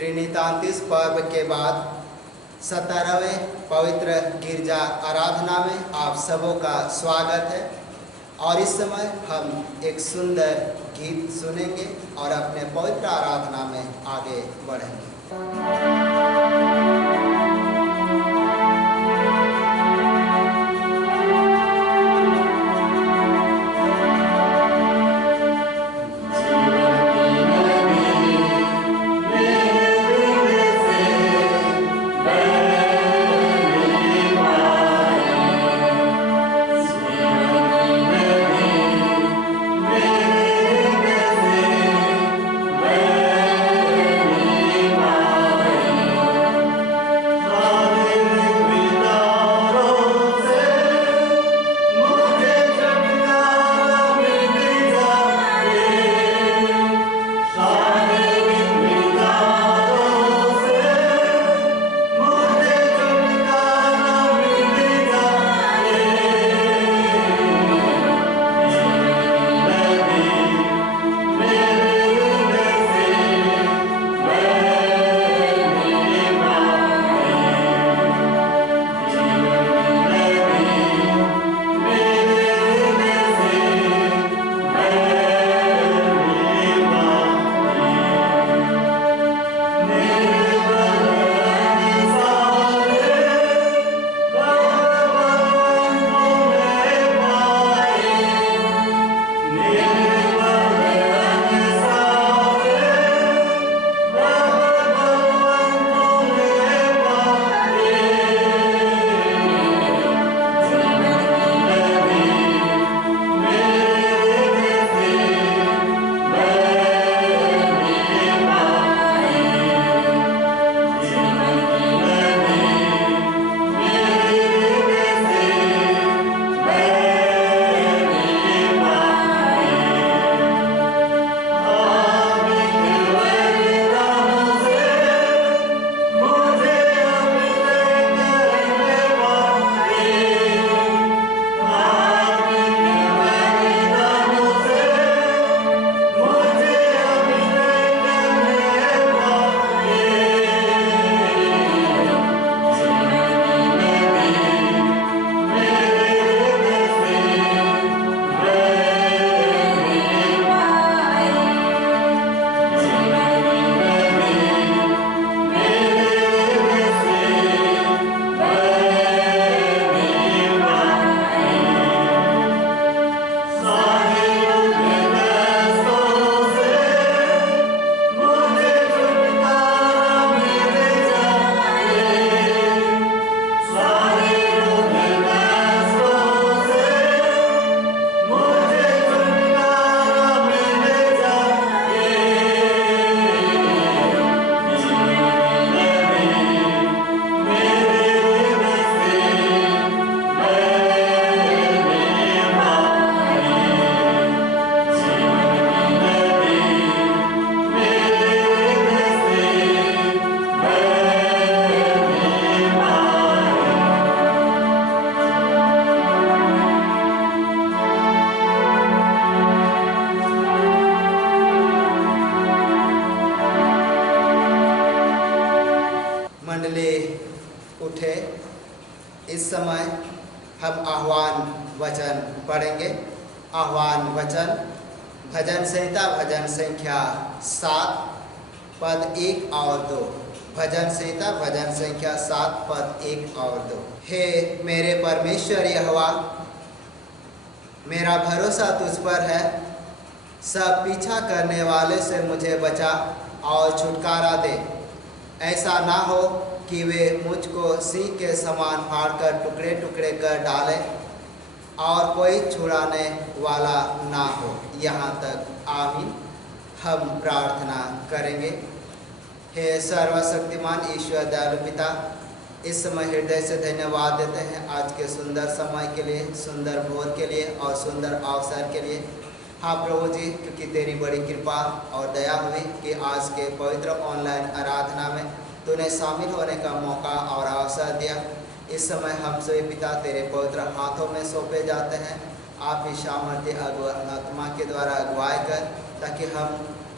त्रिनितांतिस पर्व के बाद 17वें पवित्र गिरजा आराधना में आप सबों का स्वागत है। और इस समय हम एक सुंदर गीत सुनेंगे और अपने पवित्र आराधना में आगे बढ़ेंगे। उठे। इस समय हम आह्वान वचन पढ़ेंगे। आह्वान वचन भजन संहिता भजन संख्या 7 पद 1 और 2। भजन संहिता भजन संख्या 7 पद 1 और 2। हे मेरे परमेश्वर यहोवा, मेरा भरोसा तुझ पर है। सब पीछा करने वाले से मुझे बचा और छुटकारा दे। ऐसा ना हो कि वे मुझको सिंह के समान फाड़कर टुकड़े टुकड़े कर डाले और कोई छुड़ाने वाला ना हो। यहाँ तक आमीन। हम प्रार्थना करेंगे। हे सर्वशक्तिमान ईश्वर दयालु पिता, इस समय हृदय से धन्यवाद देते हैं आज के सुंदर समय के लिए, सुंदर भोर के लिए और सुंदर अवसर के लिए। हाँ प्रभु जी, क्योंकि तेरी बड़ी कृपा और दया हुई कि आज के पवित्र ऑनलाइन आराधना में तूने शामिल होने का मौका और अवसर दिया। इस समय हम सभी पिता तेरे पवित्र हाथों में सौंपे जाते हैं। आप ही सामर्थ्य आत्मा के द्वारा अगुवाई कर, ताकि हम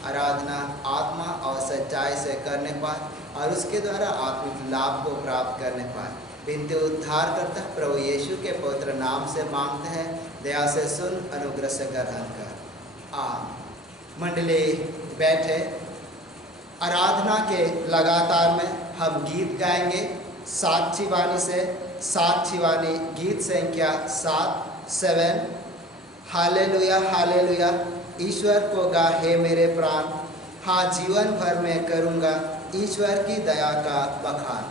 आराधना आत्मा और सच्चाई से करने पाए और उसके द्वारा आत्मिक लाभ को प्राप्त करने पाए। बिनती उद्धार करता प्रभु यीशु के पवित्र नाम से मांगते हैं, दया से सुन, अनुग्रह से ग्रहण कर। आमीन। मंडली बैठे। आराधना के लगातार में हम गीत गाएंगे साक्षी वाणी से। साक्षी वाणी गीत संख्या 7 हालेलुया हालेलुया। ईश्वर को गा हे मेरे प्राण, हाँ जीवन भर में करूँगा ईश्वर की दया का बखान।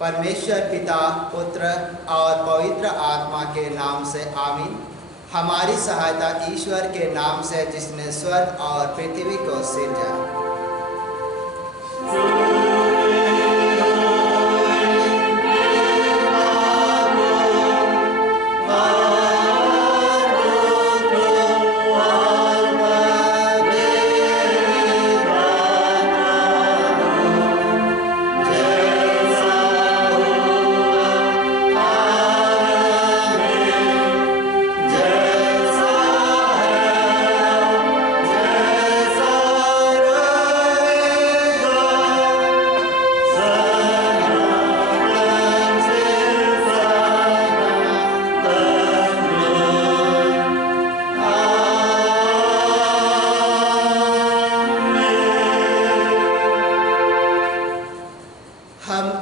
परमेश्वर पिता, पुत्र और पवित्र आत्मा के नाम से आमीन। हमारी सहायता ईश्वर के नाम से जिसने स्वर्ग और पृथ्वी को सिरजा।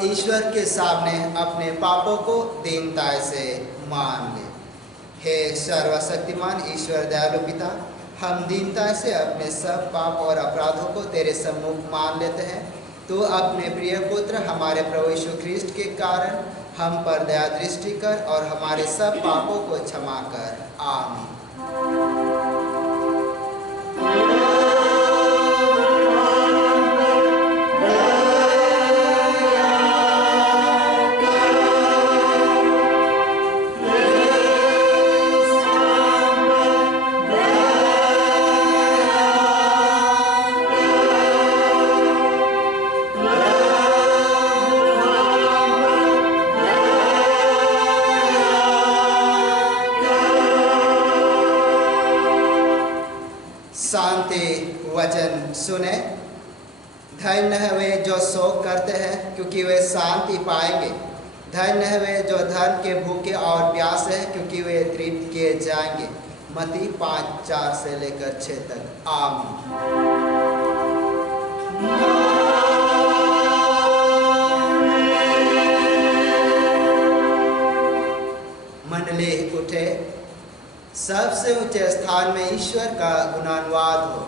ईश्वर के सामने अपने पापों को दीनता से मान ले। हे सर्वशक्तिमान ईश्वर दयालु पिता, हम दीनता से अपने सब पाप और अपराधों को तेरे सम्मुख मान लेते हैं। तू अपने प्रिय पुत्र हमारे प्रभु यीशु ख्रीष्ट के कारण हम पर दया दृष्टि कर और हमारे सब पापों को क्षमा कर। आमीन। शांति वचन सुने। धन्य है वे जो शोक करते हैं, क्योंकि वे शांति पाएंगे। धन्य है वे जो धर्म के भूखे और प्यासे हैं, क्योंकि वे तृप्त किए जाएंगे। मत्ती 5:4 से लेकर 6 तक। आमीन। मंडली उठे। सबसे ऊंचे स्थान में ईश्वर का गुणानुवाद हो।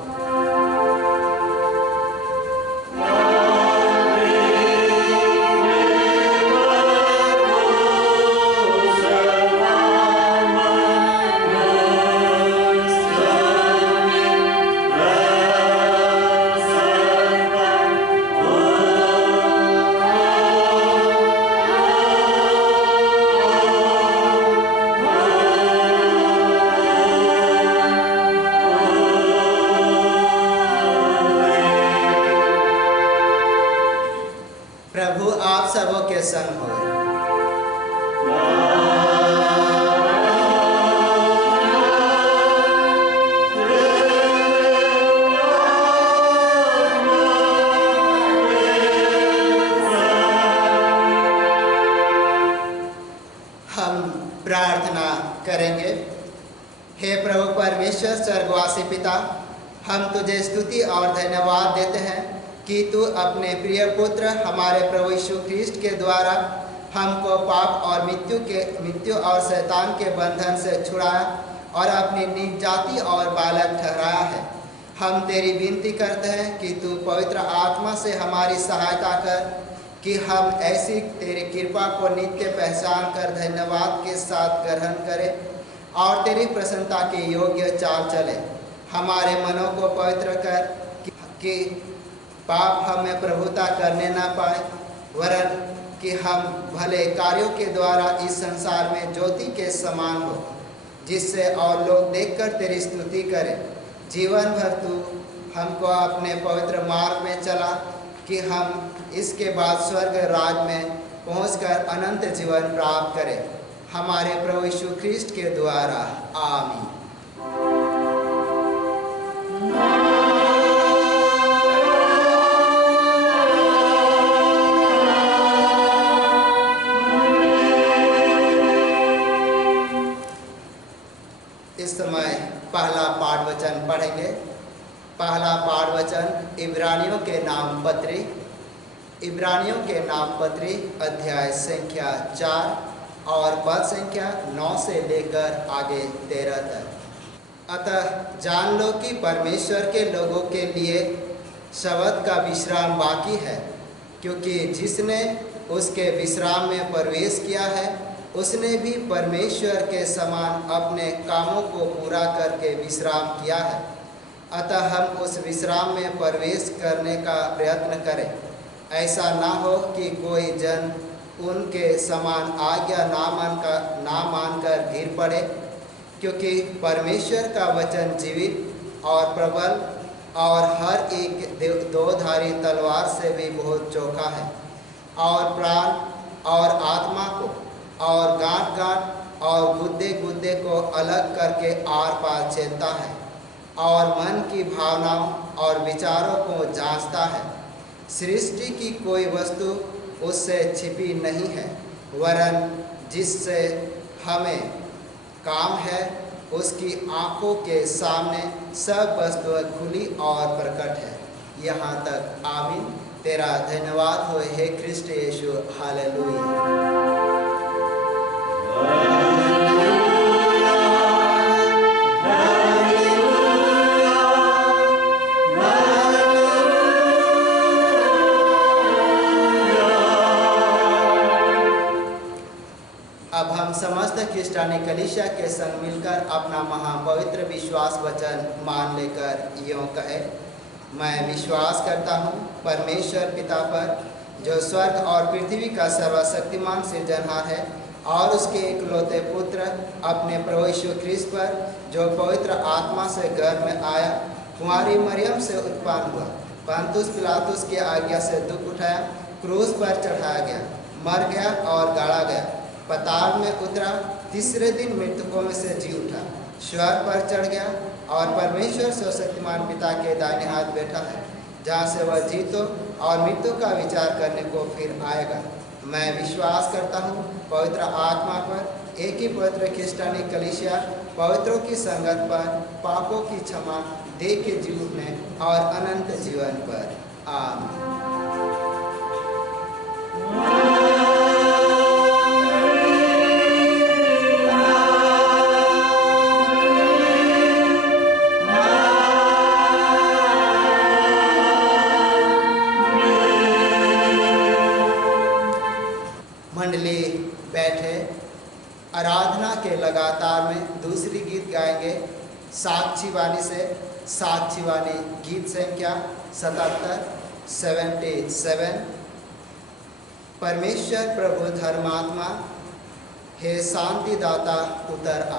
प्रभु आप सबों के संग हो। हम प्रार्थना करेंगे। हे प्रभु परमेश्वर स्वर्गवासी पिता, हम तुझे स्तुति और धन्यवाद देते हैं कि तू अपने प्रिय पुत्र हमारे प्रभु यीशु ख्रीष्ट के द्वारा हमको पाप और मृत्यु और शैतान के बंधन से छुड़ाया और अपनी निज जाति और बालक ठहराया है। हम तेरी विनती करते हैं कि तू पवित्र आत्मा से हमारी सहायता कर कि हम ऐसी तेरी कृपा को नित्य पहचान कर धन्यवाद के साथ ग्रहण करें और तेरी प्रसन्नता के योग्य चाल चले। हमारे मनों को पवित्र कर कि पाप हमें प्रभुता करने ना पाए, वरन कि हम भले कार्यों के द्वारा इस संसार में ज्योति के समान हो, जिससे और लोग देखकर तेरी स्तुति करें। जीवन भर तू हमको अपने पवित्र मार्ग में चला कि हम इसके बाद स्वर्ग राज में पहुंचकर अनंत जीवन प्राप्त करें। हमारे प्रभु यीशु ख्रीष्ट के द्वारा। आमीन। इस समय पहला पाठ वचन पढ़ेंगे। पहला पाठ वचन इब्रानियों के नाम पत्री अध्याय संख्या 4 और पद संख्या 9 से लेकर आगे 13 तक। अतः जान लो कि परमेश्वर के लोगों के लिए शब्द का विश्राम बाकी है, क्योंकि जिसने उसके विश्राम में प्रवेश किया है, उसने भी परमेश्वर के समान अपने कामों को पूरा करके विश्राम किया है। अतः हम उस विश्राम में प्रवेश करने का प्रयत्न करें। ऐसा ना हो कि कोई जन उनके समान आज्ञा ना मानकर गिर पड़े, क्योंकि परमेश्वर का वचन जीवित और प्रबल और हर एक दोधारी तलवार से भी बहुत चोखा है, और प्राण और आत्मा को और गांठ और गुद्दे को अलग करके आर पार छेदता है, और मन की भावनाओं और विचारों को जांचता है। सृष्टि की कोई वस्तु उससे छिपी नहीं है, वरन जिससे हमें काम है उसकी आँखों के सामने सब वस्तुएं खुली और प्रकट है। यहाँ तक आमीन। तेरा धन्यवाद हो हे कृष्ण यीशु। हालेलुया। अब हम समस्त ख्रिस्टानी कलीसिया के संग मिलकर अपना महापवित्र विश्वास वचन मान लेकर यूँ कहे, मैं विश्वास करता हूँ परमेश्वर पिता पर, जो स्वर्ग और पृथ्वी का सर्वशक्तिमान सृजनहार है, और उसके इकलौते पुत्र अपने प्रभु यीशु ख्रिस्त पर, जो पवित्र आत्मा से गर्भ में आया, कुंवारी मरियम से उत्पन्न हुआ, पंतुस पिलातुस की आज्ञा से दुख उठाया, क्रूस पर चढ़ाया गया, मर गया और गाड़ा गया, पताल में उतरा, तीसरे दिन मृतकों में से जी उठा, स्वर्ग पर चढ़ गया और परमेश्वर सर्वशक्तिमान पिता के दाहिने हाथ बैठा है, जहाँ से वह जीतों और मृत्यु का विचार करने को फिर आएगा। मैं विश्वास करता हूँ पवित्र आत्मा पर, एक ही पवित्र ख्रिस्टानी कलीसिया, पवित्रों की संगत पर, पापों की क्षमा, देह के जीवने और अनंत जीवन पर। आमीन। मंडली बैठे आराधना के लगातार में दूसरी गीत गाएंगे साक्षी वाणी से। साक्षी वाणी गीत संख्या 77। परमेश्वर प्रभु धर्मात्मा, हे शांति दाता उतर आ।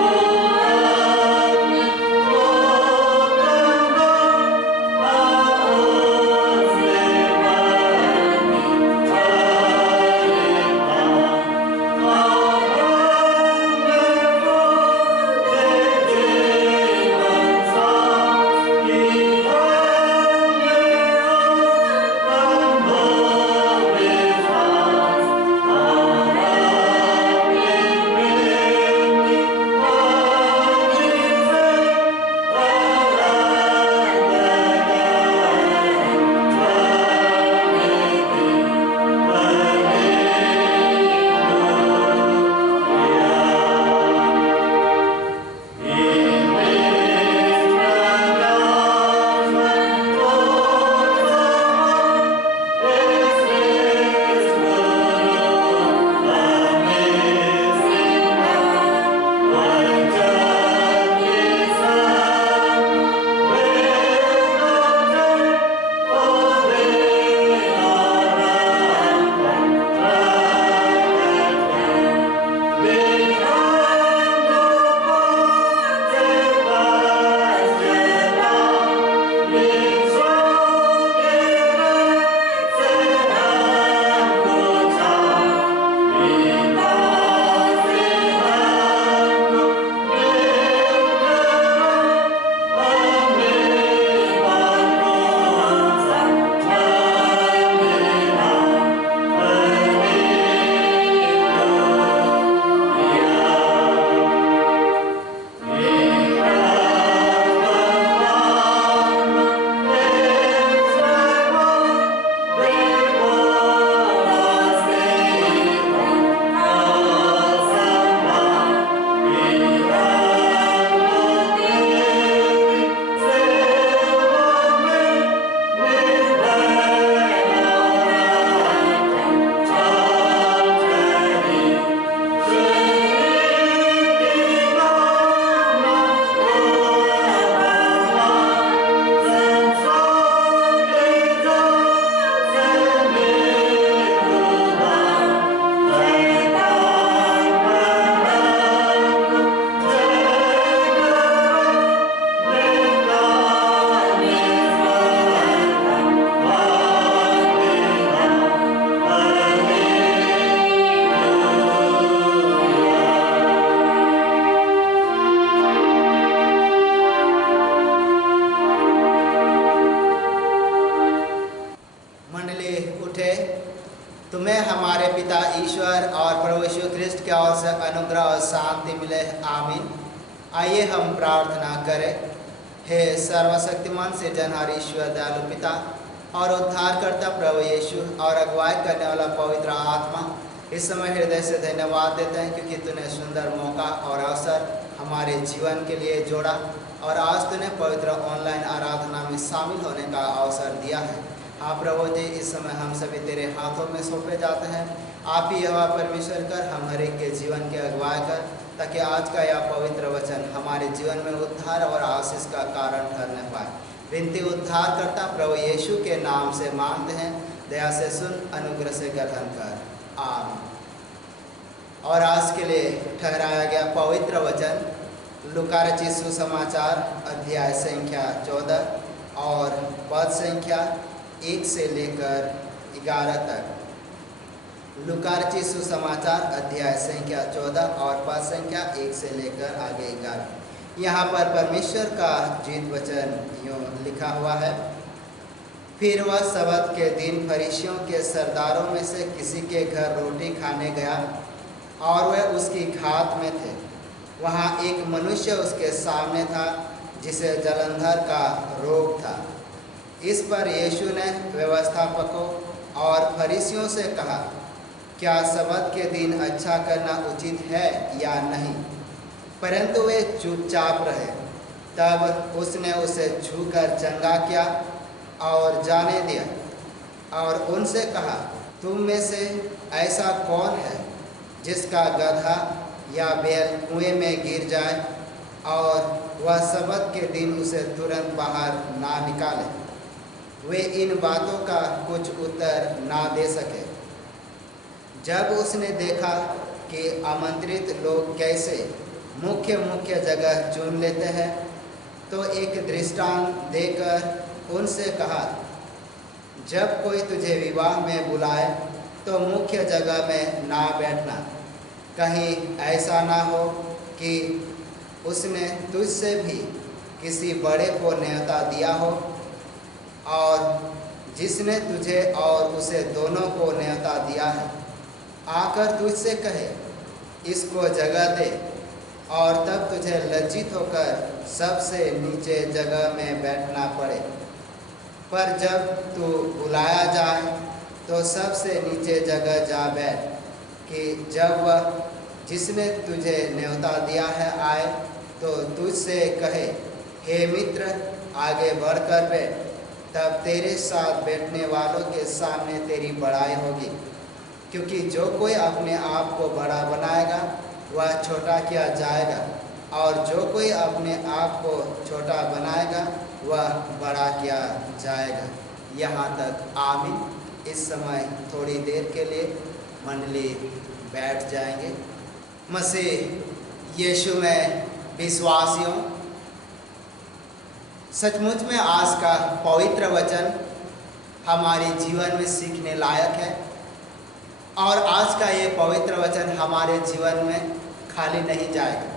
Oh उठे। तुम्हें हमारे पिता ईश्वर और प्रभु यीशु ख्रिस्ट की ओर से अनुग्रह और शांति मिले। आमीन। आइए हम प्रार्थना करें। हे सर्वशक्तिमान से जनहार ईश्वर दयालु पिता और उद्धारकर्ता प्रभु यीशु और अगुवाई करने वाला पवित्र आत्मा, इस समय हृदय से धन्यवाद देते हैं क्योंकि तूने सुंदर मौका और अवसर हमारे जीवन के लिए जोड़ा और आज तूने पवित्र ऑनलाइन आराधना में शामिल होने का अवसर दिया है। हाँ प्रभु जी, इस समय हम सभी तेरे हाथों में सौंपे जाते हैं। आप ही यहोवा परमेश्वर कर हम हर एक के जीवन के अगुवाई कर, ताकि आज का यह पवित्र वचन हमारे जीवन में उद्धार और आशीष का कारण ठहरने पाए। विनती उद्धार करता प्रभु यीशु के नाम से मांगते हैं, दया से सुन, अनुग्रह से ग्रहण कर। आमीन। और आज के लिए ठहराया गया पवित्र वचन लूका रचित सुसमाचार अध्याय संख्या 14 और पद संख्या 1 से लेकर 11 तक। लूका रचित सुसमाचार अध्याय संख्या 14 और पद संख्या 1 से लेकर आगे 11। यहाँ पर परमेश्वर का जीवित वचन यूँ लिखा हुआ है। फिर वह सबत के दिन फरीसियों के सरदारों में से किसी के घर रोटी खाने गया और वह उसकी घात में थे। वहाँ एक मनुष्य उसके सामने था जिसे जलंधर का रोग था। इस पर यीशु ने व्यवस्थापकों और फरीसियों से कहा, क्या सबत के दिन अच्छा करना उचित है या नहीं? परंतु वे चुपचाप रहे। तब उसने उसे छूकर चंगा किया और जाने दिया और उनसे कहा, तुम में से ऐसा कौन है जिसका गधा या बैल कुएं में गिर जाए और वह सबत के दिन उसे तुरंत बाहर ना निकाले? वे इन बातों का कुछ उत्तर ना दे सके। जब उसने देखा कि आमंत्रित लोग कैसे मुख्य मुख्य जगह चुन लेते हैं, तो एक दृष्टांत देकर उनसे कहा, जब कोई तुझे विवाह में बुलाए तो मुख्य जगह में ना बैठना। कहीं ऐसा ना हो कि उसने तुझसे भी किसी बड़े को न्योता दिया हो और जिसने तुझे और उसे दोनों को न्योता दिया है आकर तुझसे कहे, इसको जगह दे, और तब तुझे लज्जित होकर सबसे नीचे जगह में बैठना पड़े। पर जब तू बुलाया जाए तो सबसे नीचे जगह जा बैठ, कि जब वह जिसने तुझे न्योता दिया है आए तो तुझसे कहे, हे मित्र, आगे बढ़कर बैठ। तब तेरे साथ बैठने वालों के सामने तेरी बड़ाई होगी, क्योंकि जो कोई अपने आप को बड़ा बनाएगा वह छोटा किया जाएगा, और जो कोई अपने आप को छोटा बनाएगा वह बड़ा किया जाएगा। यहाँ तक। आमीन। इस समय थोड़ी देर के लिए मंडली बैठ जाएंगे। मसीह यीशु में विश्वासियों, सचमुच में आज का पवित्र वचन हमारे जीवन में सीखने लायक है, और आज का ये पवित्र वचन हमारे जीवन में खाली नहीं जाएगा,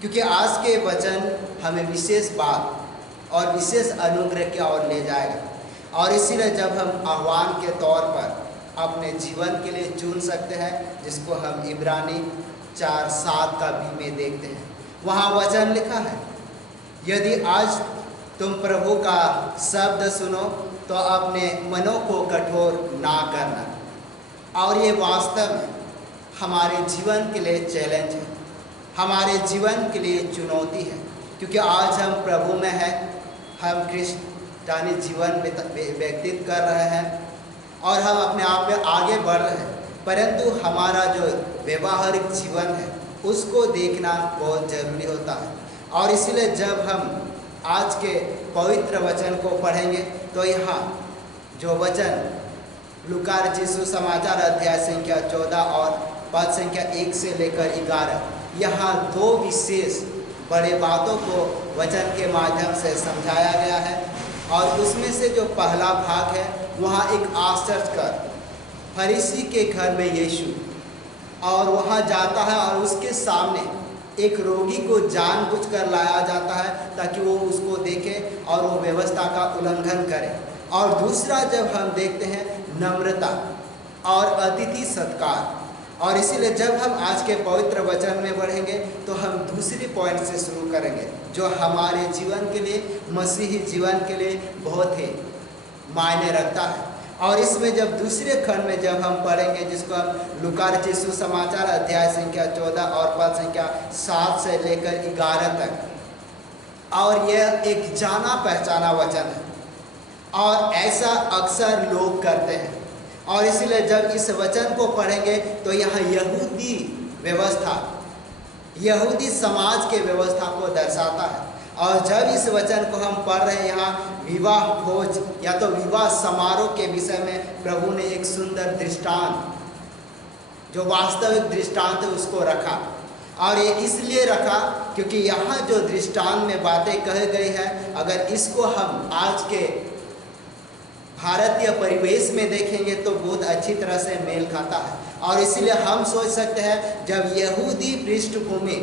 क्योंकि आज के वचन हमें विशेष बात और विशेष अनुग्रह की ओर ले जाएगा। और इसीलिए जब हम आह्वान के तौर पर अपने जीवन के लिए चुन सकते हैं, जिसको हम इब्रानी 4:7 का बी में देखते हैं, वहाँ वचन लिखा है, यदि आज तुम प्रभु का शब्द सुनो तो अपने मनों को कठोर ना करना। और ये वास्तव में हमारे जीवन के लिए चैलेंज है, हमारे जीवन के लिए चुनौती है, क्योंकि आज हम प्रभु में हैं, हम क्रिस्तानी जीवन व्यतीत कर रहे हैं और हम अपने आप में आगे बढ़ रहे हैं, परंतु हमारा जो व्यवहारिक जीवन है उसको देखना बहुत ज़रूरी होता है। और इसीलिए जब हम आज के पवित्र वचन को पढ़ेंगे तो यहाँ जो वचन लूका रचित सुसमाचार अध्याय संख्या 14 और पद संख्या 1 से लेकर 11, यहाँ दो विशेष बड़े बातों को वचन के माध्यम से समझाया गया है। और उसमें से जो पहला भाग है, वहाँ एक आश्चर्यकर फरीसी के घर में यीशु, और वहाँ जाता है और उसके सामने एक रोगी को जानबूझकर लाया जाता है ताकि वो उसको देखे और वो व्यवस्था का उल्लंघन करे। और दूसरा जब हम देखते हैं नम्रता और अतिथि सत्कार। और इसीलिए जब हम आज के पवित्र वचन में बढ़ेंगे तो हम दूसरी पॉइंट से शुरू करेंगे जो हमारे जीवन के लिए, मसीही जीवन के लिए बहुत ही मायने रखता है। और इसमें जब दूसरे खंड में जब हम पढ़ेंगे, जिसको हम लूका रचित सुसमाचार अध्याय संख्या 14 और पद संख्या 7 से लेकर 11 तक, और यह एक जाना पहचाना वचन है और ऐसा अक्सर लोग करते हैं। और इसलिए जब इस वचन को पढ़ेंगे तो यहाँ यहूदी व्यवस्था, यहूदी समाज के व्यवस्था को दर्शाता है। और जब इस वचन को हम पढ़ रहे हैं, यहाँ विवाह भोज या तो विवाह समारोह के विषय में प्रभु ने एक सुंदर दृष्टांत, जो वास्तविक दृष्टांत है, उसको रखा। और ये इसलिए रखा क्योंकि यहाँ जो दृष्टांत में बातें कही गई है, अगर इसको हम आज के भारतीय परिवेश में देखेंगे तो बहुत अच्छी तरह से मेल खाता है। और इसलिए हम सोच सकते हैं, जब यहूदी पृष्ठभूमि,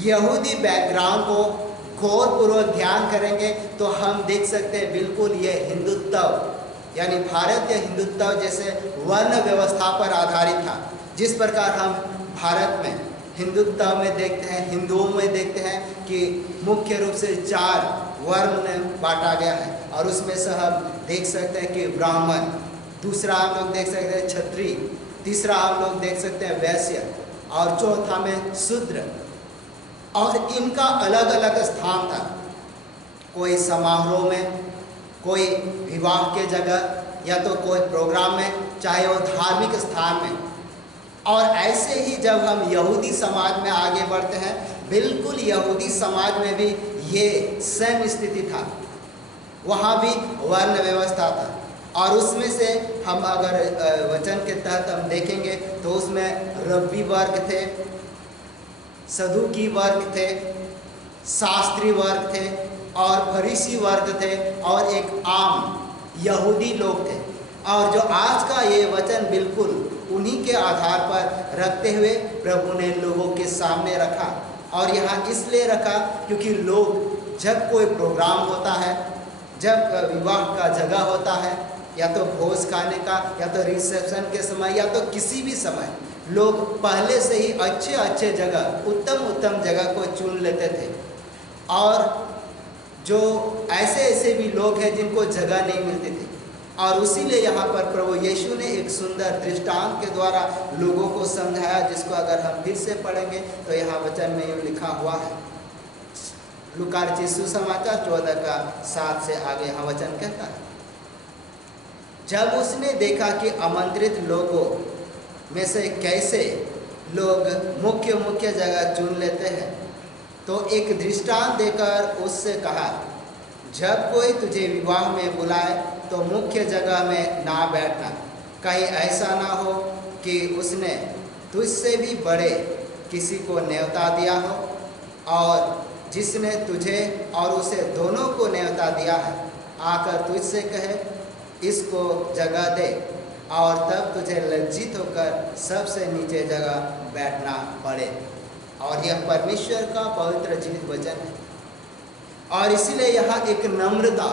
यहूदी बैकग्राउंड को गौरपूर्वक ध्यान करेंगे तो हम देख सकते हैं बिल्कुल ये हिंदुत्व यानी भारतीय हिंदुत्व जैसे वर्ण व्यवस्था पर आधारित था। जिस प्रकार हम भारत में हिंदुत्व में देखते हैं, हिंदुओं में देखते हैं कि मुख्य रूप से 4 वर्ण में बांटा गया है। और उसमें से हम देख सकते हैं कि ब्राह्मण, दूसरा हम लोग देख सकते हैं क्षत्रिय, तीसरा हम लोग देख सकते हैं वैश्य, और चौथा में शूद्र। और इनका अलग अलग स्थान था, कोई समारोह में, कोई विवाह के जगह, या तो कोई प्रोग्राम में, चाहे वो धार्मिक स्थान में। और ऐसे ही जब हम यहूदी समाज में आगे बढ़ते हैं, बिल्कुल यहूदी समाज में भी ये सेम स्थिति था, वहाँ भी वर्ण व्यवस्था था। और उसमें से हम अगर वचन के तहत हम देखेंगे तो उसमें रब्बी वर्ग थे, सदुकी वर्ग थे, शास्त्री वर्ग थे और फरीसी वर्ग थे, और एक आम यहूदी लोग थे। और जो आज का ये वचन बिल्कुल उन्हीं के आधार पर रखते हुए प्रभु ने लोगों के सामने रखा। और यहाँ इसलिए रखा क्योंकि लोग जब कोई प्रोग्राम होता है, जब विवाह का जगह होता है, या तो भोज खाने का, या तो रिसेप्शन के समय, या तो किसी भी समय, लोग पहले से ही अच्छे अच्छे जगह, उत्तम उत्तम जगह को चुन लेते थे। और जो ऐसे ऐसे भी लोग हैं जिनको जगह नहीं मिलती थी। और उसीलिए यहाँ पर प्रभु यीशु ने एक सुंदर दृष्टांत के द्वारा लोगों को समझाया, जिसको अगर हम फिर से पढ़ेंगे तो यहाँ वचन में यूँ लिखा हुआ है, लूका रचित सुसमाचार 14 का 7 से आगे यहाँ वचन कहता है, जब उसने देखा कि आमंत्रित लोगों में से कैसे लोग मुख्य मुख्य जगह चुन लेते हैं, तो एक दृष्टांत देकर उससे कहा, जब कोई तुझे विवाह में बुलाए तो मुख्य जगह में ना बैठना, कहीं ऐसा ना हो कि उसने तुझसे भी बड़े किसी को न्योता दिया हो, और जिसने तुझे और उसे दोनों को न्योता दिया है आकर तुझसे कहे इसको जगह दे, और तब तुझे लज्जित होकर सबसे नीचे जगह बैठना पड़े। और यह परमेश्वर का पवित्र जीवित वचन है। और इसीलिए यहाँ एक नम्रता,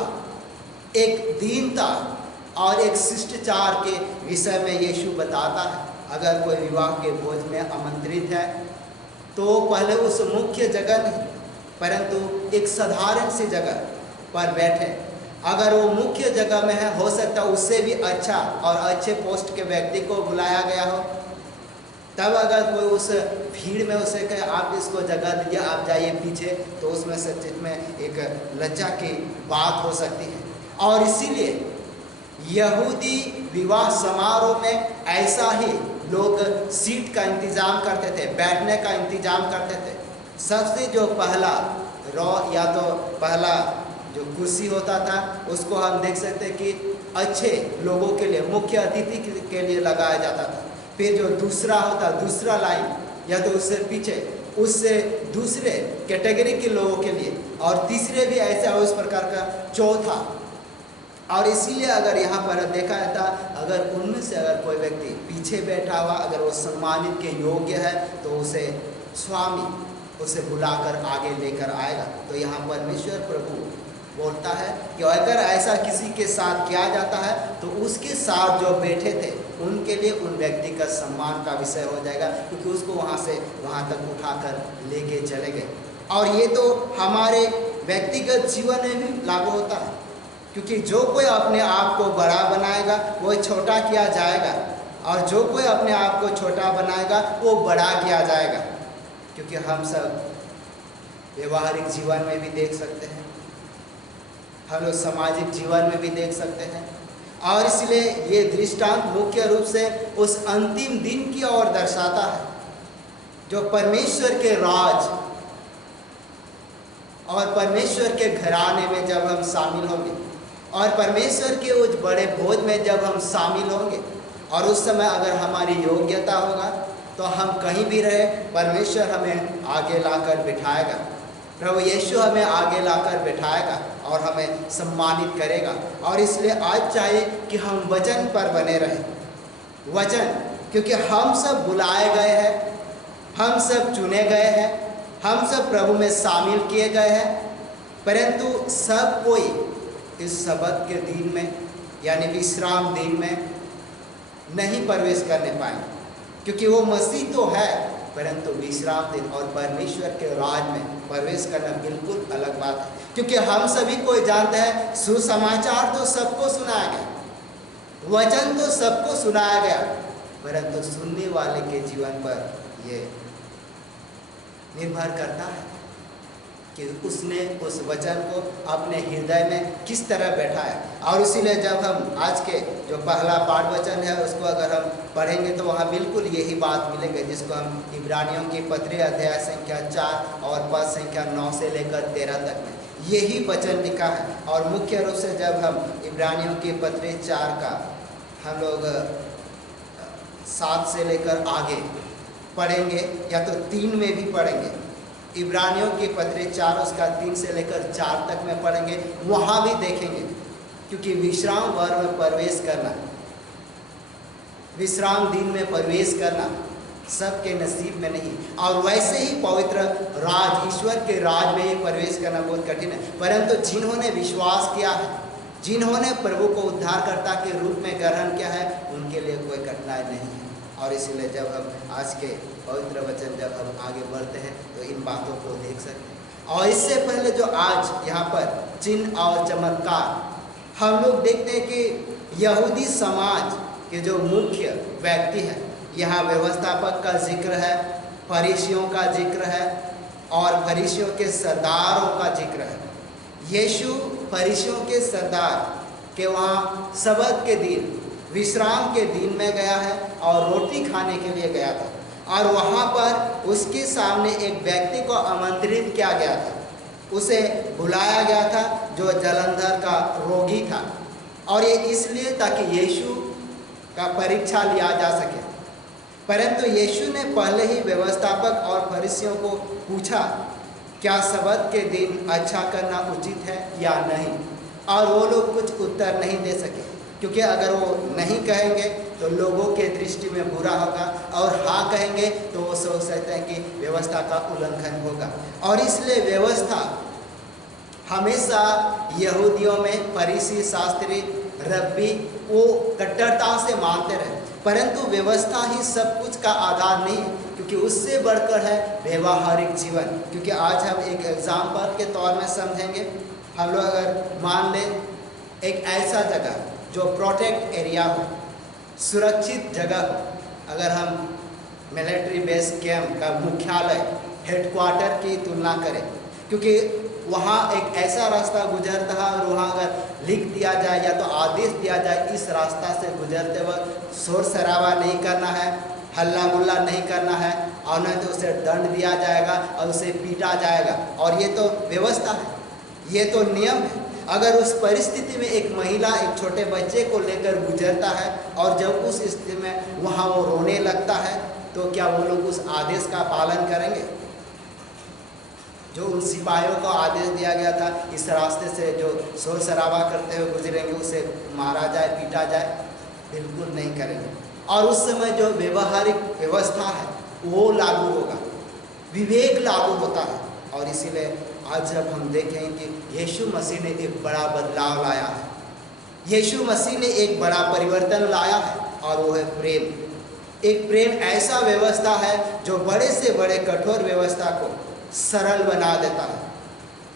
एक दीनता और एक शिष्टाचार के विषय में यीशु बताता है। अगर कोई विवाह के भोज में आमंत्रित है तो पहले उस मुख्य जगह नहीं, परंतु एक साधारण सी जगह पर बैठे। अगर वो मुख्य जगह में है, हो सकता है उससे भी अच्छा और अच्छे पोस्ट के व्यक्ति को बुलाया गया हो, तब अगर कोई उस भीड़ में उसे कहे आप इसको जगह दीजिए, आप जाइए पीछे, तो उसमें सच में एक लज्जा की बात हो सकती है। और इसीलिए यहूदी विवाह समारोह में ऐसा ही लोग सीट का इंतज़ाम करते थे, बैठने का इंतज़ाम करते थे। सबसे जो पहला रॉ या तो पहला जो कुर्सी होता था, उसको हम देख सकते हैं कि अच्छे लोगों के लिए, मुख्य अतिथि के लिए लगाया जाता था। फिर जो दूसरा होता, दूसरा लाइन या तो उससे पीछे, उससे दूसरे कैटेगरी के लोगों के लिए, और तीसरे भी ऐसा उस प्रकार का चौथा। और इसीलिए अगर यहाँ पर देखा जाता, अगर उनमें से अगर कोई व्यक्ति पीछे बैठा हुआ, अगर वो सम्मानित के योग्य है, तो उसे स्वामी उसे बुलाकर आगे लेकर आएगा। तो यहाँ परमेश्वर प्रभु बोलता है कि अगर ऐसा किसी के साथ किया जाता है तो उसके साथ जो बैठे थे उनके लिए उन व्यक्ति का सम्मान का विषय हो जाएगा, क्योंकि उसको वहाँ से वहाँ तक उठाकर लेके चले गए। और ये तो हमारे व्यक्तिगत जीवन में भी लागू होता है, क्योंकि जो कोई अपने आप को बड़ा बनाएगा वो छोटा किया जाएगा, और जो कोई अपने आप को छोटा बनाएगा वो बड़ा किया जाएगा। क्योंकि हम सब व्यवहारिक जीवन में भी देख सकते हैं, हम लोग सामाजिक जीवन में भी देख सकते हैं, और इसलिए ये दृष्टांत मुख्य रूप से उस अंतिम दिन की ओर दर्शाता है, जो परमेश्वर के राज और परमेश्वर के घराने में जब हम शामिल होंगे, और परमेश्वर के उस बड़े भोज में जब हम शामिल होंगे, और उस समय अगर हमारी योग्यता होगा तो हम कहीं भी रहे परमेश्वर हमें आगे लाकर बिठाएगा, प्रभु यीशु हमें आगे लाकर बिठाएगा और हमें सम्मानित करेगा। और इसलिए आज चाहिए कि हम वचन पर बने रहें। वचन, क्योंकि हम सब बुलाए गए हैं, हम सब चुने गए हैं, हम सब प्रभु में शामिल किए गए हैं, परंतु सब कोई इस सब्त के दिन में यानी विश्राम दिन में नहीं प्रवेश करने पाएंगे, क्योंकि वो मसीह तो है, परंतु विश्राम दिन और परमेश्वर के राज में प्रवेश करना बिल्कुल अलग बात है। क्योंकि हम सभी को जानते हैं सुसमाचार तो सबको सुनाया गया, वचन तो सबको सुनाया गया, परंतु सुनने वाले के जीवन पर ये निर्भर करता है कि उसने उस वचन को अपने हृदय में किस तरह बैठा है। और इसीलिए जब हम आज के जो पहला पाठ वचन है उसको अगर हम पढ़ेंगे तो वहाँ बिल्कुल यही बात मिलेगी, जिसको हम इब्रानियों की पत्री अध्याय संख्या 4 और पद संख्या 9 से लेकर 13 तक में यही वचन लिखा है। और मुख्य रूप से जब हम इब्रानियों की पत्री 4 का हम लोग 7 से लेकर आगे पढ़ेंगे या तो 3 में भी पढ़ेंगे, इब्रानियों की पत्री 4 उसका 3 से लेकर 4 तक में पढ़ेंगे, वहाँ भी देखेंगे। क्योंकि विश्राम वर्ग में प्रवेश करना, विश्राम दिन में प्रवेश करना सबके नसीब में नहीं, और वैसे ही पवित्र राज ईश्वर के राज में ही प्रवेश करना बहुत कठिन है। परंतु जिन्होंने विश्वास किया है, जिन्होंने प्रभु को उद्धारकर्ता के रूप में ग्रहण किया है, उनके लिए कोई कठिनाई नहीं है। और इसीलिए जब हम आज के पवित्र वचन जब हम आगे बढ़ते हैं तो इन बातों को देख सकते हैं। और इससे पहले जो आज यहाँ पर चिन्ह और चमत्कार हम लोग देखते हैं कि यहूदी समाज के जो मुख्य व्यक्ति हैं, यहाँ व्यवस्थापक का जिक्र है, फरीसियों का जिक्र है और फरीसियों के सरदारों का जिक्र है। यीशु फरीसियों के सरदार के वहाँ सब्त के दिन, विश्राम के दिन में गया है और रोटी खाने के लिए गया था, और वहाँ पर उसके सामने एक व्यक्ति को आमंत्रित किया गया था, उसे बुलाया गया था जो जलंधर का रोगी था, और ये इसलिए ताकि यीशु का परीक्षा लिया जा सके। परंतु यीशु ने पहले ही व्यवस्थापक और फरीसियों को पूछा क्या सब्त के दिन अच्छा करना उचित है या नहीं, और वो लोग कुछ उत्तर नहीं दे सके, क्योंकि अगर वो नहीं कहेंगे तो लोगों के दृष्टि में बुरा होगा, और हाँ कहेंगे तो वो सोच सकते हैं कि व्यवस्था का उल्लंघन होगा। और इसलिए व्यवस्था हमेशा यहूदियों में फरीसी, शास्त्री, रब्बी वो कट्टरता से मानते रहे, परंतु व्यवस्था ही सब कुछ का आधार नहीं है, क्योंकि उससे बढ़कर है व्यवहारिक जीवन। क्योंकि आज हम एक एग्जाम्पल के तौर में समझेंगे। हम लोग अगर मान लें एक ऐसा जगह जो प्रोटेक्ट एरिया हो, सुरक्षित जगह हो, अगर हम मिलिट्री बेस कैंप का मुख्यालय हेडक्वार्टर की तुलना करें, क्योंकि वहाँ एक ऐसा रास्ता गुजरता है और वहाँ अगर लिख दिया जाए या तो आदेश दिया जाए इस रास्ता से गुजरते वक्त शोर शराबा नहीं करना है, हल्ला गुल्ला नहीं करना है, और नहीं तो उसे दंड दिया जाएगा और उसे पीटा जाएगा। और ये तो व्यवस्था है, ये तो नियम है। अगर उस परिस्थिति में एक महिला एक छोटे बच्चे को लेकर गुजरता है और जब उस स्थिति में वहाँ वो रोने लगता है, तो क्या वो लोग उस आदेश का पालन करेंगे? जो उन सिपाहियों को आदेश दिया गया था इस रास्ते से जो शोर शराबा करते हुए गुजरेंगे उसे मारा जाए, पीटा जाए, बिल्कुल नहीं करेंगे। और उस समय जो व्यवहारिक व्यवस्था है वो लागू होगा, विवेक लागू होता है। और इसीलिए आज जब हम देखें कि यीशु मसीह ने एक बड़ा बदलाव लाया है, यीशु मसीह ने एक बड़ा परिवर्तन लाया है, और वो है प्रेम। एक प्रेम ऐसा व्यवस्था है जो बड़े से बड़े कठोर व्यवस्था को सरल बना देता है,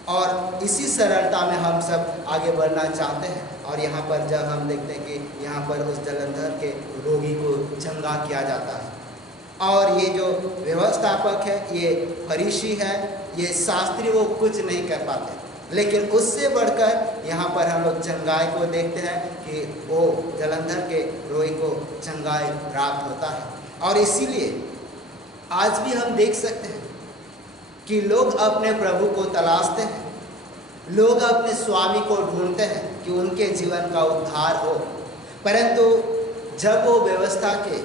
और इसी सरलता में हम सब आगे बढ़ना चाहते हैं। और यहाँ पर जब हम देखते हैं कि यहाँ पर उस जलंधर के रोगी को चंगा किया जाता है, और ये जो व्यवस्थापक है, ये फरीसी है, ये शास्त्री, वो कुछ नहीं कर पाते, लेकिन उससे बढ़कर यहाँ पर हम लोग चंगाई को देखते हैं कि वो जलंधर के रोगी को चंगाई प्राप्त होता है। और इसीलिए आज भी हम देख सकते हैं कि लोग अपने प्रभु को तलाशते हैं, लोग अपने स्वामी को ढूंढते हैं कि उनके जीवन का उद्धार हो, परंतु जब वो व्यवस्था के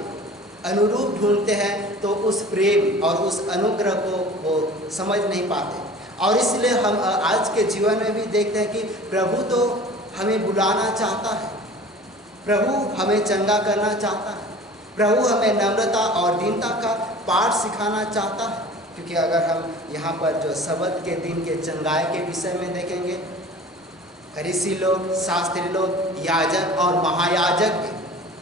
अनुरूप ढूंढते हैं तो उस प्रेम और उस अनुग्रह को वो समझ नहीं पाते। और इसलिए हम आज के जीवन में भी देखते हैं कि प्रभु तो हमें बुलाना चाहता है, प्रभु हमें चंगा करना चाहता है, प्रभु हमें नम्रता और दीनता का पाठ सिखाना चाहता है। क्योंकि अगर हम यहाँ पर जो सबत के दिन के चंगाई के विषय में देखेंगे, फरीसी लोग, शास्त्री लोग, याजक और महायाजक भी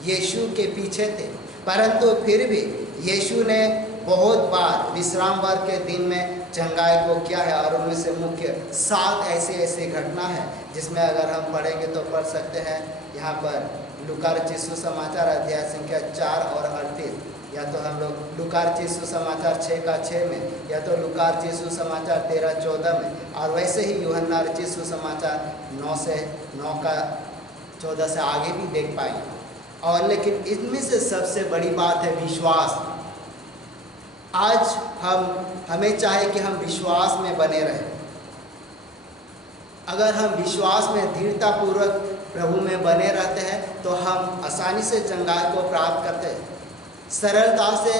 यीशु के पीछे थे, परंतु फिर भी यीशु ने बहुत बार विश्रामवार के दिन में चंगाई को किया है। और उनमें से मुख्य 7 ऐसी घटना है जिसमें अगर हम पढ़ेंगे तो पढ़ सकते हैं। यहाँ पर लूका रचित सुसमाचार अध्याय संख्या 4 और 38, या तो हम लोग लूका रचित सुसमाचार 6 में, या तो लूका रचित सुसमाचार 13-14 में, और वैसे ही यूहन्ना रचित सुसमाचार 9-14 से आगे भी देख पाएंगे। और लेकिन इनमें से सबसे बड़ी बात है विश्वास। आज हमें चाहे कि हम विश्वास में बने रहें। अगर हम विश्वास में दृढ़तापूर्वक प्रभु में बने रहते हैं तो हम आसानी से चंगाई को प्राप्त करते हैं, सरलता से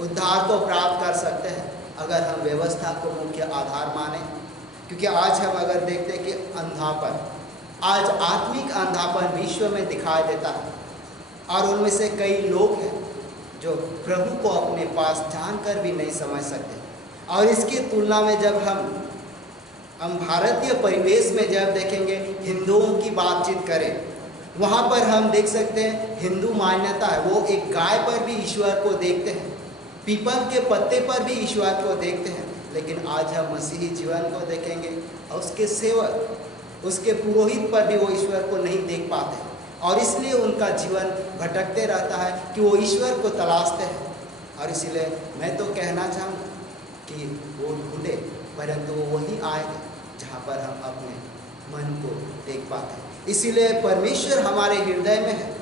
उद्धार को प्राप्त कर सकते हैं, अगर हम व्यवस्था को मुख्य आधार माने। क्योंकि आज हम अगर देखते हैं कि अंधापन, आज आत्मिक अंधापन विश्व में दिखाई देता है, और उनमें से कई लोग हैं जो प्रभु को अपने पास जानकर भी नहीं समझ सकते। और इसकी तुलना में जब हम भारतीय परिवेश में जब देखेंगे, हिंदुओं की बातचीत करें, वहाँ पर हम देख सकते हैं हिंदू मान्यता है, वो एक गाय पर भी ईश्वर को देखते हैं, पीपल के पत्ते पर भी ईश्वर को देखते हैं। लेकिन आज हम मसीही जीवन को देखेंगे और उसके सेवक, उसके पुरोहित पर भी वो ईश्वर को नहीं देख पाते, और इसलिए उनका जीवन भटकते रहता है कि वो ईश्वर को तलाशते हैं। और इसलिए मैं तो कहना चाहूँगा कि वो ढूंढे, परंतु वो वही आएगा जहाँ पर हम अपने मन को देख पाते हैं। इसीलिए परमेश्वर हमारे हृदय में है,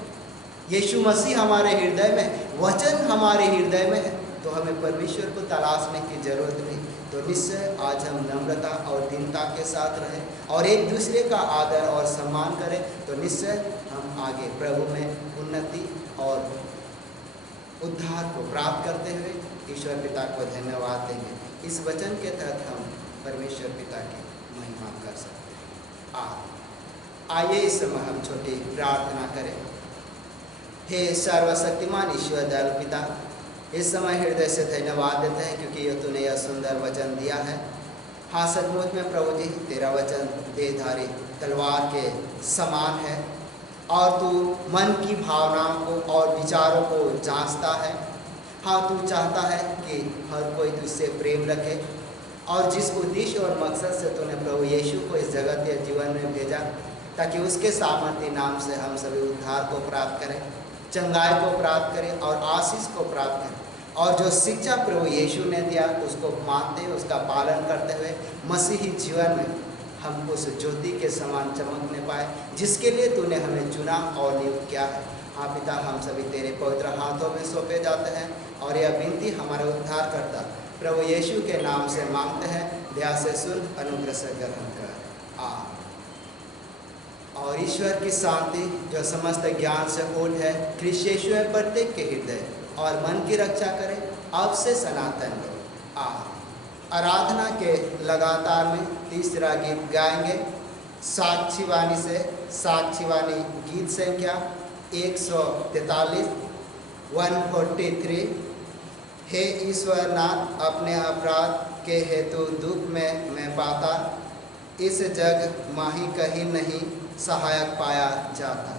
यीशु मसीह हमारे हृदय में है, वचन हमारे हृदय में है, तो हमें परमेश्वर को तलाशने की जरूरत नहीं। तो निश्चय आज हम नम्रता और दीनता के साथ रहें और एक दूसरे का आदर और सम्मान करें, तो निश्चय हम आगे प्रभु में उन्नति और उद्धार को प्राप्त करते हुए ईश्वर पिता को धन्यवाद देंगे। इस वचन के तहत हम परमेश्वर पिता की महिमा कर सकते हैं। आइए इस समय हम छोटी प्रार्थना करें। हे सर्वशक्तिमान ईश्वर दयालु पिता, इस समय हृदय से धन्यवाद देते हैं क्योंकि ये तूने यह सुंदर वचन दिया है। हाँ, सचमुच में प्रभु जी तेरा वचन देहधारी तलवार के समान है और तू मन की भावनाओं को और विचारों को जांचता है। हाँ, तू चाहता है कि हर कोई तुझसे प्रेम रखे, और जिस उद्देश्य और मकसद से तूने प्रभु यीशु को इस जगत या जीवन में भेजा, ताकि उसके सामर्थ्य नाम से हम सभी उद्धार को प्राप्त करें, चंगाई को प्राप्त करें और आशीष को प्राप्त करें। और जो शिक्षा प्रभु यीशु ने दिया उसको मानते हुए, उसका पालन करते हुए मसीही जीवन में हम उस ज्योति के समान चमकने पाए जिसके लिए तूने हमें चुना और नियुक्त किया है। हाँ पिता, हम सभी तेरे पवित्र हाथों में सौंपे जाते हैं और यह विनती हमारे उद्धार करता प्रभु यीशु के नाम से मांगते हैं। दया से सुन, अनुग्रह से ग्रहण कर। और ईश्वर की शांति जो समस्त ज्ञान से ऊर्ध है, ख्रीष्ट यीशु में प्रत्येक के हृदय और मन की रक्षा करे अब से सनातन रहे। आराधना के लगातार में तीसरा गीत गाएंगे साक्षी वाणी से। साक्षी वाणी गीत संख्या 143 143। हे ईश्वर नाथ, अपने अपराध के हेतु दुख में मैं पाता, इस जग माही कहीं नहीं सहायक पाया जाता।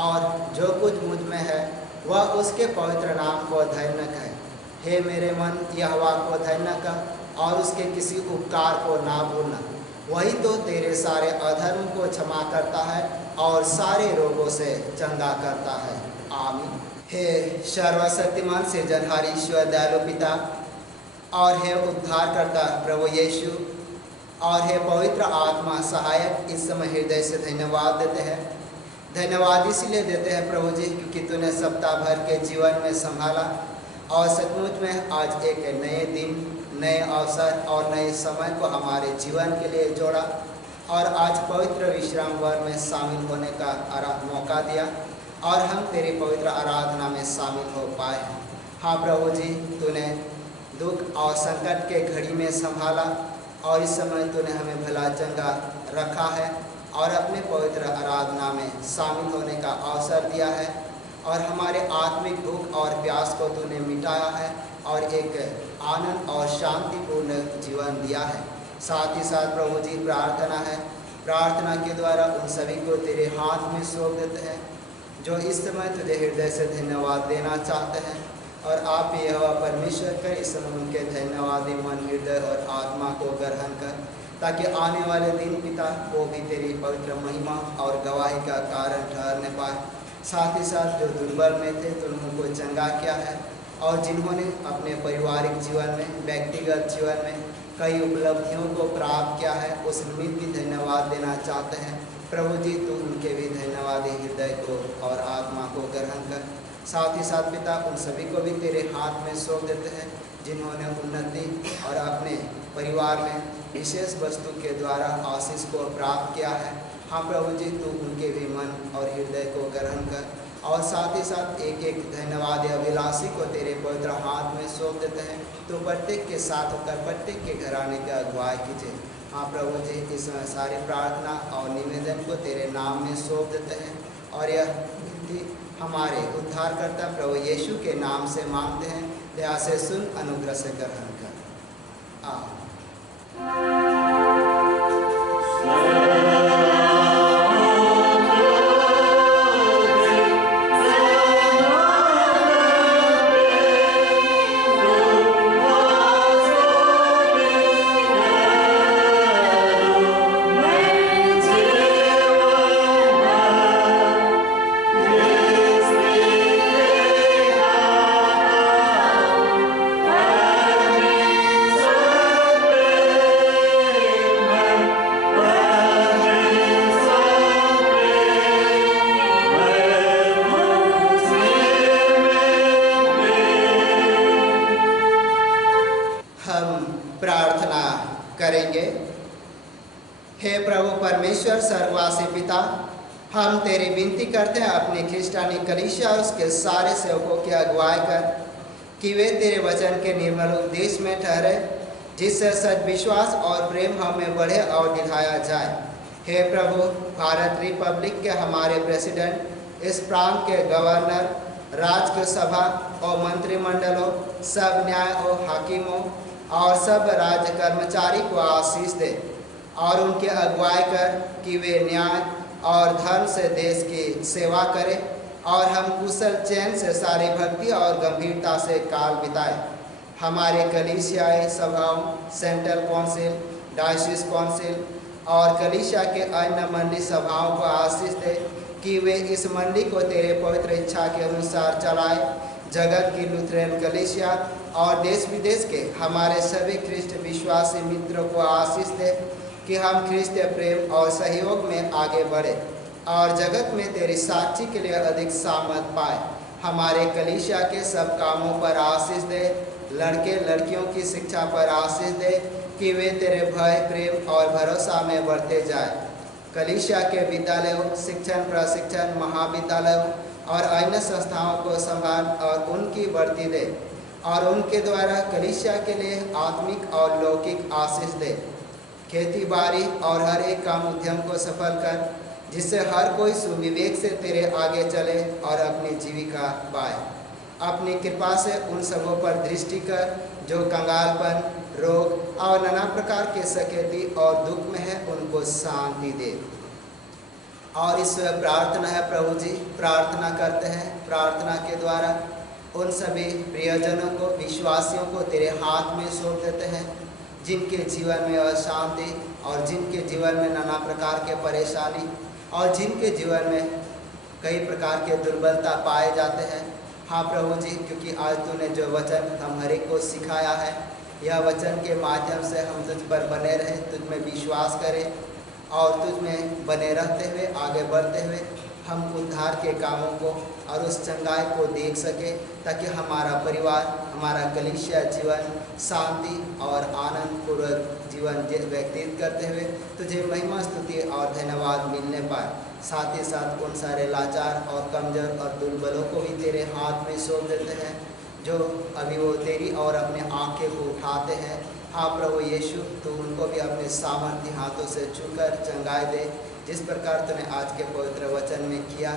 और जो कुछ मुझ में है वह उसके पवित्र नाम को धन्य कहे। हे मेरे मन, यहोवा को धन्य कर और उसके किसी उपकार को ना भूलना। वही तो तेरे सारे अधर्म को क्षमा करता है और सारे रोगों से चंगा करता है। आमीन। हे सर्वशक्तिमान सृजनहारी ईश्वर दयालु पिता, और हे उद्धारकर्ता प्रभु यीशु, और हे पवित्र आत्मा सहायक, इस समय हृदय से धन्यवाद देते हैं। धन्यवाद इसलिए देते हैं प्रभु जी क्योंकि तूने सप्ताह भर के जीवन में संभाला और सचमुच में आज एक नए दिन, नए अवसर और नए समय को हमारे जीवन के लिए जोड़ा और आज पवित्र विश्राम वर में शामिल होने का मौका दिया और हम तेरी पवित्र आराधना में शामिल हो पाए हैं। हाँ प्रभु जी, तूने दुख और संकट के घड़ी में संभाला और इस समय तूने हमें भला चंगा रखा है और अपने पवित्र आराधना में शामिल होने का अवसर दिया है और हमारे आत्मिक भूख और प्यास को तूने मिटाया है और एक आनंद और शांतिपूर्ण जीवन दिया है। साथ ही साथ प्रभु जी प्रार्थना के द्वारा उन सभी को तेरे हाथ में सौंप देते हैं जो इस समय तुझे हृदय से धन्यवाद देना चाहते हैं और आप यह परमेश्वर कर इस समय उनके धन्यवादी मन, हृदय और आत्मा को ग्रहण कर, ताकि आने वाले दिन पिता वो भी तेरी पवित्र महिमा और गवाही का कारण ठहरने पाए। साथ ही साथ जो दुर्बल में थे तो उनको चंगा किया है और जिन्होंने अपने पारिवारिक जीवन में, व्यक्तिगत जीवन में कई उपलब्धियों को प्राप्त किया है, उस निमित्त भी धन्यवाद देना चाहते हैं। प्रभु जी, तू उनके भी धन्यवादी हृदय को और आत्मा को ग्रहण कर। साथ ही साथ पिता उन सभी को भी तेरे हाथ में सौंप देते हैं जिन्होंने उन्नति और अपने परिवार में विशेष वस्तु के द्वारा आशीष को प्राप्त किया है। हाँ प्रभु जी, तू उनके भी मन और हृदय को ग्रहण कर और साथ ही साथ एक एक धन्यवाद अभिलाषी को तेरे पवित्र हाथ में सौंप देते हैं। तो प्रत्येक के साथ होकर प्रत्येक के घराने का अगुवाई कीजिए। हाँ प्रभु जी, इस सारी प्रार्थना और निवेदन को तेरे नाम में सौंप देते हैं और यह विनती हमारे उद्धारकर्ता प्रभु यीशु के नाम से मांगते हैं। दया से सुन, अनुग्रह से ग्रहण कर। आमीन। प्रार्थना करेंगे। हे प्रभु परमेश्वर सर्ववासी पिता, हम तेरी विनती करते हैं अपनी ख्रिस्तानी कलीसिया और उसके सारे सेवकों की अगुवाई कर कि वे तेरे वचन के निर्मल उपदेश में ठहरे, जिससे सच विश्वास और प्रेम हमें बढ़े और दिखाया जाए। हे प्रभु, भारत रिपब्लिक के हमारे प्रेसिडेंट, इस प्रांत के गवर्नर, राज्यसभा और मंत्रिमंडलों, सब न्याय और हाकिमों और सब राज्य कर्मचारी को आशीष दे और उनकी अगुवाई कर कि वे न्याय और धर्म से देश की सेवा करें और हम कुशल चैन से सारी भक्ति और गंभीरता से काल बिताएं। हमारे कलीसियाई सभाओं, सेंट्रल काउंसिल, डायसिस काउंसिल और कलीसिया के अन्य मंडली सभाओं को आशीष दे कि वे इस मंडली को तेरे पवित्र इच्छा के अनुसार चलाए। जगत की लुथरेन कलीसिया और देश विदेश के हमारे सभी ख्रिस्ट विश्वासी मित्रों को आशीष दे कि हम ख्रिस्तीय प्रेम और सहयोग में आगे बढ़े और जगत में तेरी साक्षी के लिए अधिक सामर्थ पाए। हमारे कलीसिया के सब कामों पर आशीष दे, लड़के लड़कियों की शिक्षा पर आशीष दे कि वे तेरे भय, प्रेम और भरोसा में बढ़ते जाए। कलीसिया के विद्यालयों, शिक्षण प्रशिक्षण महाविद्यालयों और अन्य संस्थाओं को संभाल और उनकी बढ़ती दे और उनके द्वारा कलीसिया के लिए आत्मिक और लौकिक आशीष दे। खेती बाड़ी और हर एक काम उद्यम को सफल कर, जिससे हर कोई सुविवेक से तेरे आगे चले और अपनी जीविका पाए। अपनी कृपा से उन सबों पर दृष्टि कर जो कंगालपन, रोग और नाना प्रकार के सकेती और दुख में है, उनको शांति दे। और इस प्रार्थना है प्रभु जी, प्रार्थना करते हैं, प्रार्थना के द्वारा उन सभी प्रियजनों को, विश्वासियों को तेरे हाथ में सौंप देते हैं जिनके जीवन में अशांति और जिनके जीवन में नाना प्रकार के परेशानी और जिनके जीवन में कई प्रकार के दुर्बलता पाए जाते हैं। हाँ प्रभु जी, क्योंकि आज तूने जो वचन हम हर एक को सिखाया है, यह वचन के माध्यम से हम तुझ पर बने रहें, तुझ में विश्वास करें और तुझ में बने रहते हुए, आगे बढ़ते हुए हम उद्धार के कामों को और उस चंगाई को देख सके, ताकि हमारा परिवार, हमारा कलीसिया जीवन शांति और आनंद पूर्वक जीवन व्यतीत करते हुए तुझे महिमा, स्तुति और धन्यवाद मिलने पाए। साथ ही साथ उन सारे लाचार और कमजोर और दुर्बलों को भी तेरे हाथ में सौंप देते हैं जो अभी वो तेरी और अपने आंखें को उठाते हैं। हाँ प्रभु यीशु, तू उनको भी अपने सामर्थ्य हाथों से छूकर चंगाई दे, जिस प्रकार तूने आज के पवित्र वचन में किया।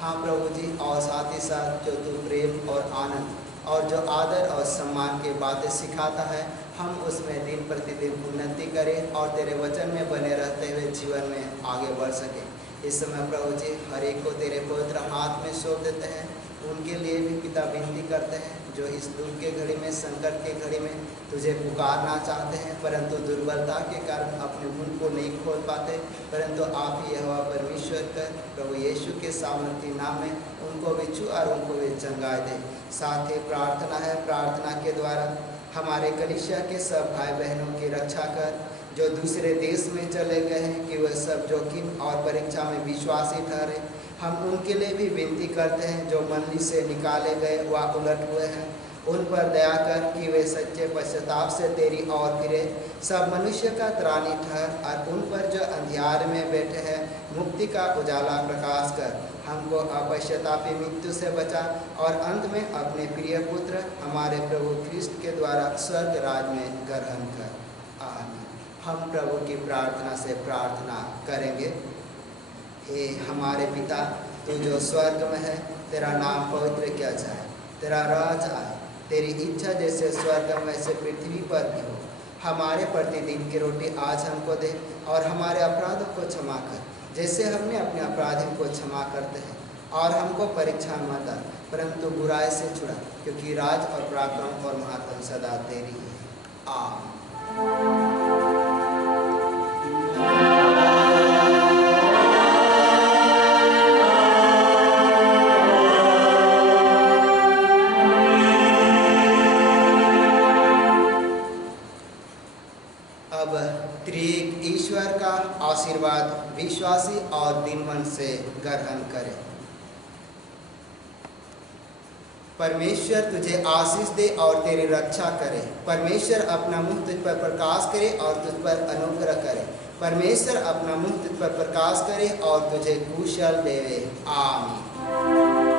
हाँ प्रभु जी, और साथ ही साथ जो तू प्रेम और आनंद और जो आदर और सम्मान की बातें सिखाता है, हम उसमें दिन प्रतिदिन उन्नति करें और तेरे वचन में बने रहते हुए जीवन में आगे बढ़ सके। इस समय प्रभु जी हर एक को तेरे पवित्र हाथ में सौंप देते हैं। उनके लिए भी पिता विनती करते हैं जो इस दुख के घड़ी में, संकट के घड़ी में तुझे पुकारना चाहते हैं, परंतु दुर्बलता के कारण अपने मुंह को नहीं खोल पाते, परंतु आप ही यहोवा परमेश्वर कर प्रभु यीशु के सामर्थ्य नाम में उनको भी छू और उनको भी चंगाई दे। साथ ही प्रार्थना है, प्रार्थना के द्वारा हमारे कलीसिया के सब भाई बहनों की रक्षा कर जो दूसरे देश में चले गए हैं, कि वह सब जोखिम और परीक्षा में विश्वासी ठहरे। हम उनके लिए भी विनती करते हैं जो मंदिर से निकाले गए व उलट हुए हैं, उन पर दया कर कि वे सच्चे पश्चाताप से तेरी ओर फिरे। सब मनुष्य का त्राणी ठहर और उन पर जो अंधियार में बैठे हैं मुक्ति का उजाला प्रकाश कर। हमको अपश्चातापी मृत्यु से बचा और अंत में अपने प्रिय पुत्र हमारे प्रभु ख्रिस्त के द्वारा स्वर्ग राज में ग्रहण कर। आमीन। हम प्रभु की प्रार्थना से प्रार्थना करेंगे। हे हमारे पिता, तू जो स्वर्ग में है, तेरा नाम पवित्र किया जाए, तेरा राज आए, तेरी इच्छा जैसे स्वर्ग में वैसे पृथ्वी पर भी हो। हमारे प्रतिदिन की रोटी आज हमको दे और हमारे अपराधों को क्षमा कर जैसे हमने अपने अपराधियों को क्षमा करते हैं, और हमको परीक्षा में मत डाल परंतु बुराई से छुड़ा, क्योंकि राज और पराक्रम और महात्म सदा तेरी है। आमीन। त्रिएक ईश्वर का आशीर्वाद विश्वासी और दिन मन से ग्रहण करें। परमेश्वर तुझे आशीष दे और तेरी रक्षा करे। परमेश्वर अपना मुख तुझ पर प्रकाश करे और तुझ पर अनुग्रह करे। परमेश्वर अपना मुख तुझ पर प्रकाश करे और तुझे कुशल देवे। आमीन।